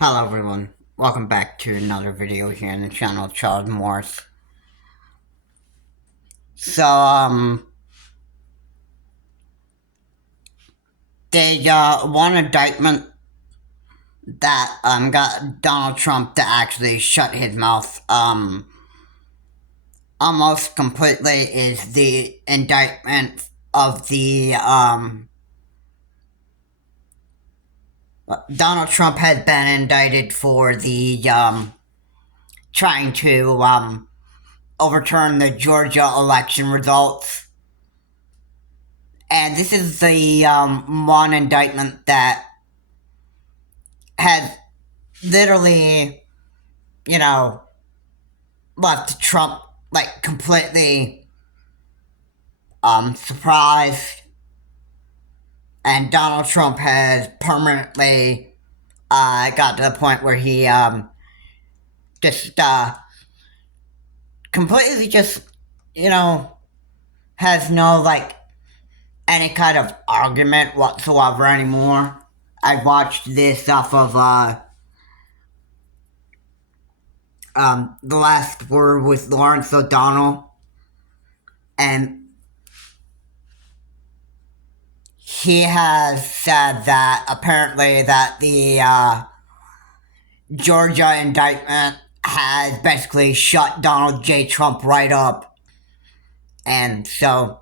Hello everyone, welcome back to another video here on the channel, Charles Morris. So, they, one indictment that, got Donald Trump to actually shut his mouth, almost completely is the indictment of the, Donald Trump has been indicted for the, trying to, overturn the Georgia election results. And this is the one indictment that has literally, left Trump like completely surprised, and Donald Trump has permanently got to the point where he just completely just has no like any kind of argument whatsoever anymore. I watched this off of The Last Word with Lawrence O'Donnell, and he has said that apparently that the Georgia indictment has basically shut Donald J. Trump right up. And so,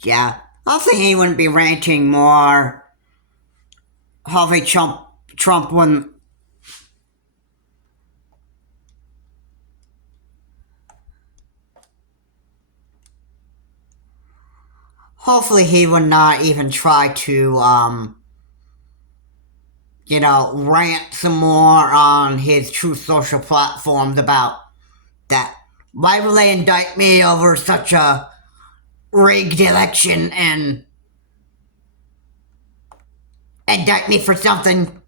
yeah, I think he wouldn't be ranting more. Hopefully Trump wouldn't. Hopefully he would not even try to, rant some more on his Truth Social platforms about that. Why will they indict me over such a rigged election and indict me for something?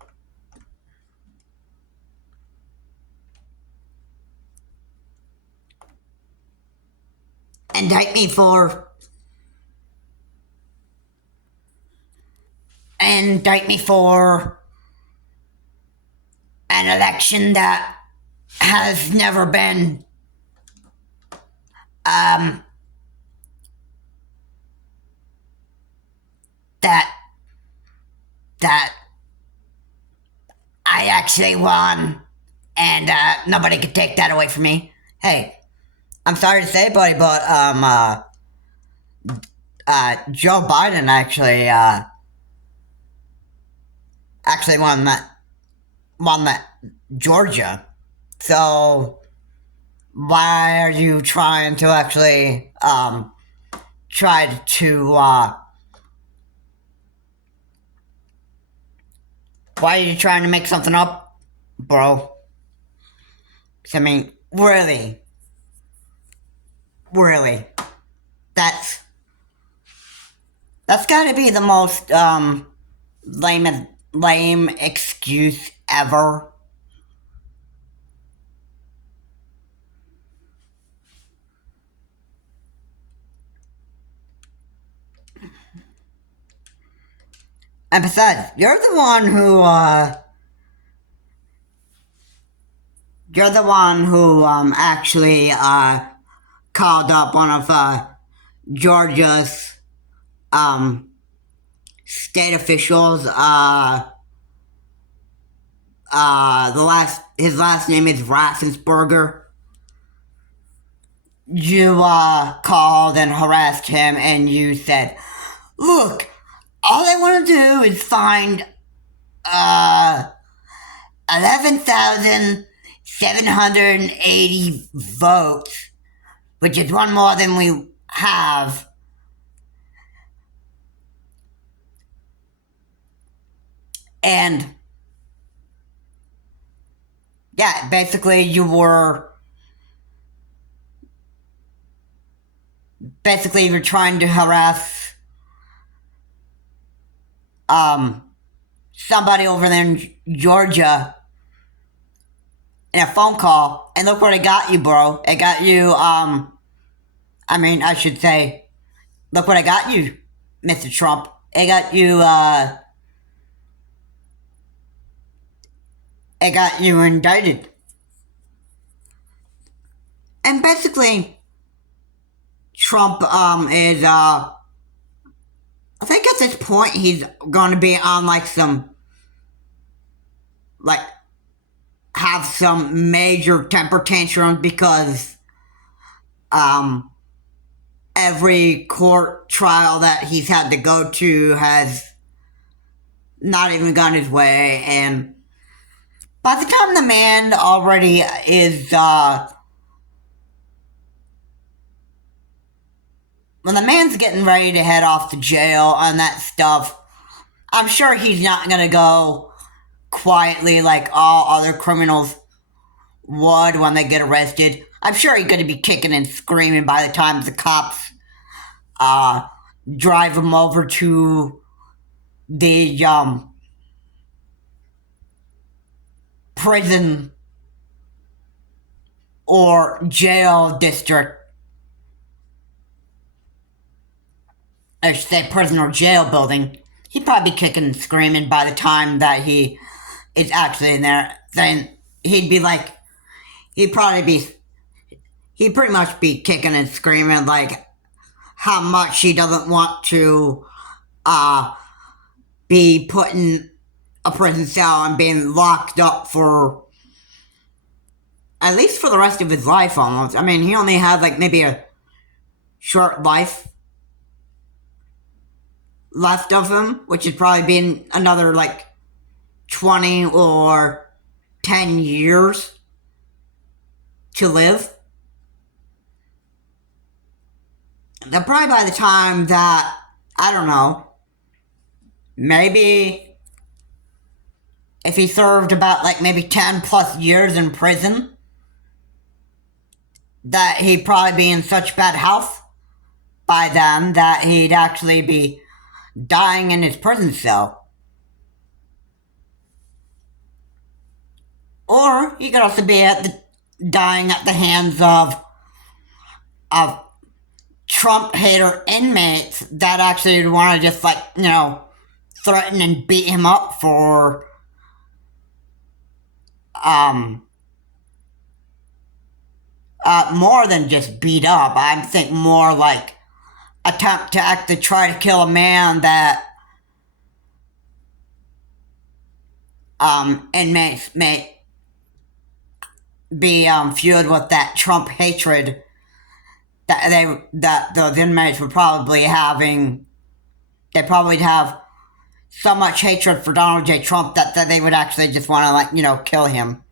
Indict me for an election that has never been that I actually won, and nobody could take that away from me. Hey, I'm sorry to say, buddy, but Joe Biden actually won that Georgia. So why are you trying to actually try to why are you trying to make something up, bro? I mean, really, that's gotta be the most lame excuse ever. And besides, you're the one who actually called up one of Georgia's state officials. His last name is Raffensperger. You called and harassed him, and you said, "Look, all I want to do is find 11,780 votes, which is one more than we have." And yeah, basically you were trying to harass somebody over there in Georgia in a phone call, and look what it got you, bro. It got you, I should say, look what I got you, Mr. Trump. I got you indicted. And basically, Trump, I think at this point he's going to be on like have some major temper tantrums because, every court trial that he's had to go to has not even gone his way, and by the time the man already is, when the man's getting ready to head off to jail and that stuff, I'm sure he's not gonna go quietly like all other criminals would when they get arrested. I'm sure he's gonna be kicking and screaming by the time the cops drive him over to the prison or jail district. I should say prison or jail building. He'd probably be kicking and screaming by the time that he is actually in there. Then he'd be like, he'd pretty much be kicking and screaming like how much he doesn't want to be put in a prison cell and being locked up for at least for the rest of his life almost. I mean, he only had like maybe a short life left of him, which would probably be another like 20 or 10 years to live. Then probably by the time that, I don't know, maybe if he served about like maybe 10 plus years in prison, that he'd probably be in such bad health by then that he'd actually be dying in his prison cell. Or he could also be dying at the hands of Trump hater inmates that actually would want to just like, threaten and beat him up for more than just beat up. I think more like attempt to actually try to kill a man that inmates may be fueled with that Trump hatred that those inmates were probably having. They probably have so much hatred for Donald J. Trump that they would actually just want to like kill him.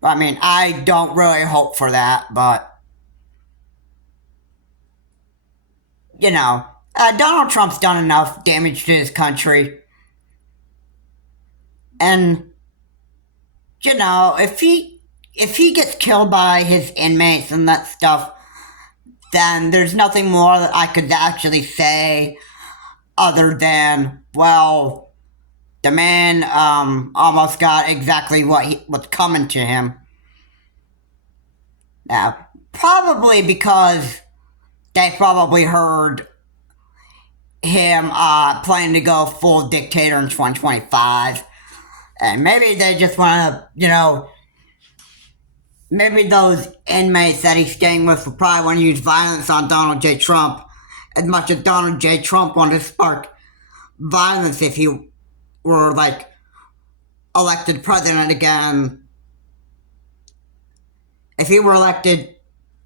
I mean, I don't really hope for that, but Donald Trump's done enough damage to his country. And, if he gets killed by his inmates and that stuff, then there's nothing more that I could actually say other than, well, the man almost got exactly what's coming to him. Now, probably because they probably heard him planning to go full dictator in 2025. And maybe they just want to, maybe those inmates that he's staying with will probably want to use violence on Donald J. Trump as much as Donald J. Trump wanted to spark violence if he were, like, elected president again. If he were elected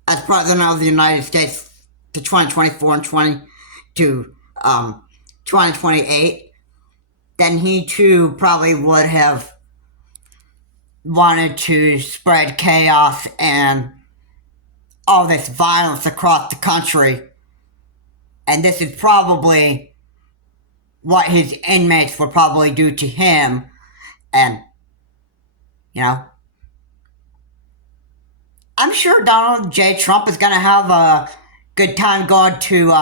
as president of the United States to 2024 and 2028, then he too probably would have wanted to spread chaos and all this violence across the country. And this is probably what his inmates would probably do to him. And, I'm sure Donald J. Trump is going to have a good time going to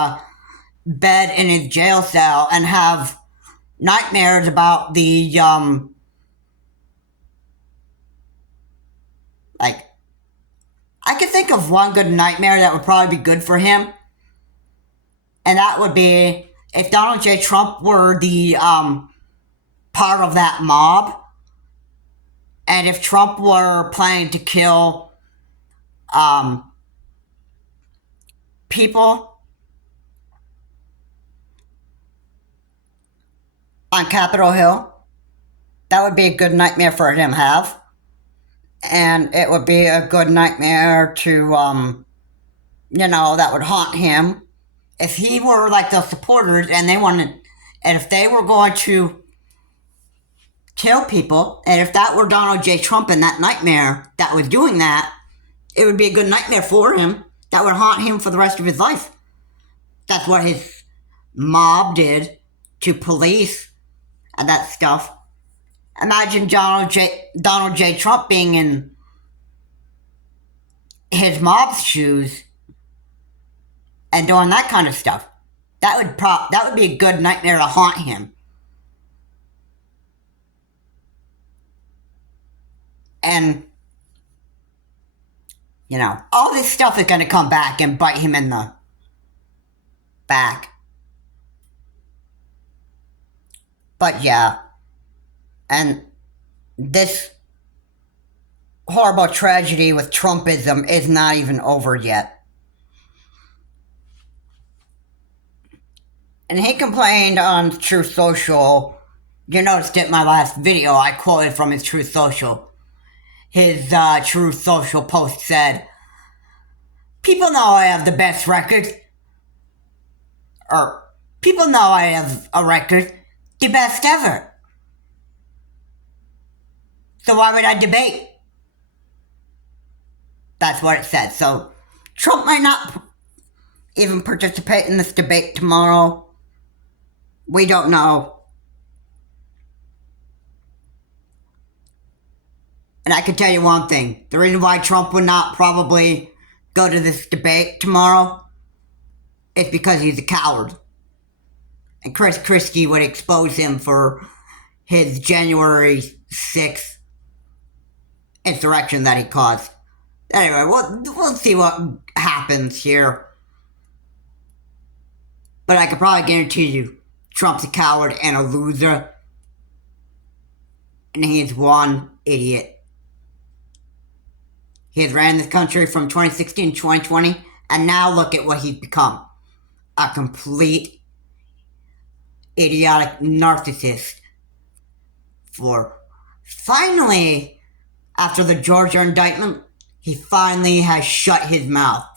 bed in his jail cell and have nightmares about the, I could think of one good nightmare that would probably be good for him. And that would be if Donald J. Trump were the part of that mob, and if Trump were planning to kill people on Capitol Hill, that would be a good nightmare for him to have. And it would be a good nightmare to, that would haunt him. If he were like the supporters and if they were going to kill people, and if that were Donald J. Trump in that nightmare that was doing that, it would be a good nightmare for him that would haunt him for the rest of his life. That's what his mob did to police and that stuff. Imagine Donald J. Trump being in his mob's shoes and doing that kind of stuff. That would be a good nightmare to haunt him. And all this stuff is going to come back and bite him in the back. But yeah, and this horrible tragedy with Trumpism is not even over yet. And he complained on Truth Social. You noticed it in my last video, I quoted from his Truth Social. His Truth Social post said, "People know I have the best record." Or, "People know I have a record, the best ever. So why would I debate?" That's what it said. So, Trump might not even participate in this debate tomorrow. We don't know. And I can tell you one thing. The reason why Trump would not probably go to this debate tomorrow is because he's a coward. And Chris Christie would expose him for his January 6th insurrection that he caused. Anyway, we'll see what happens here. But I can probably guarantee you, Trump's a coward and a loser. And he is one idiot. He has ran this country from 2016 to 2020, and now look at what he's become. A complete idiotic narcissist. For finally, after the Georgia indictment, he finally has shut his mouth.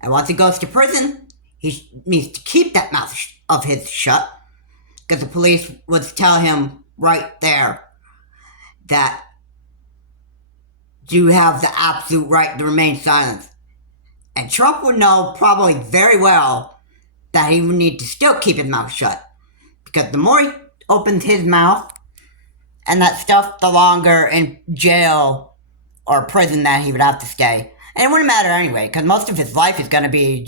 And once he goes to prison, he needs to keep that mouth of his shut, because the police would tell him right there that you have the absolute right to remain silent. And Trump would know probably very well that he would need to still keep his mouth shut, because the more he opens his mouth and that stuff, the longer in jail or prison that he would have to stay. And it wouldn't matter anyway, because most of his life is going to be,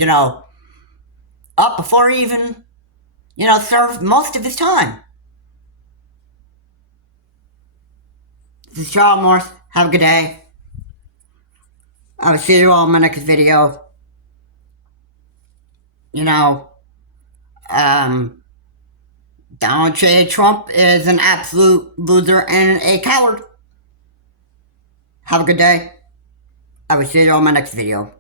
up before he even, served most of his time. This is Charles Morse. Have a good day. I will see you all in my next video. Donald J. Trump is an absolute loser and a coward. Have a good day. I will see you all in my next video.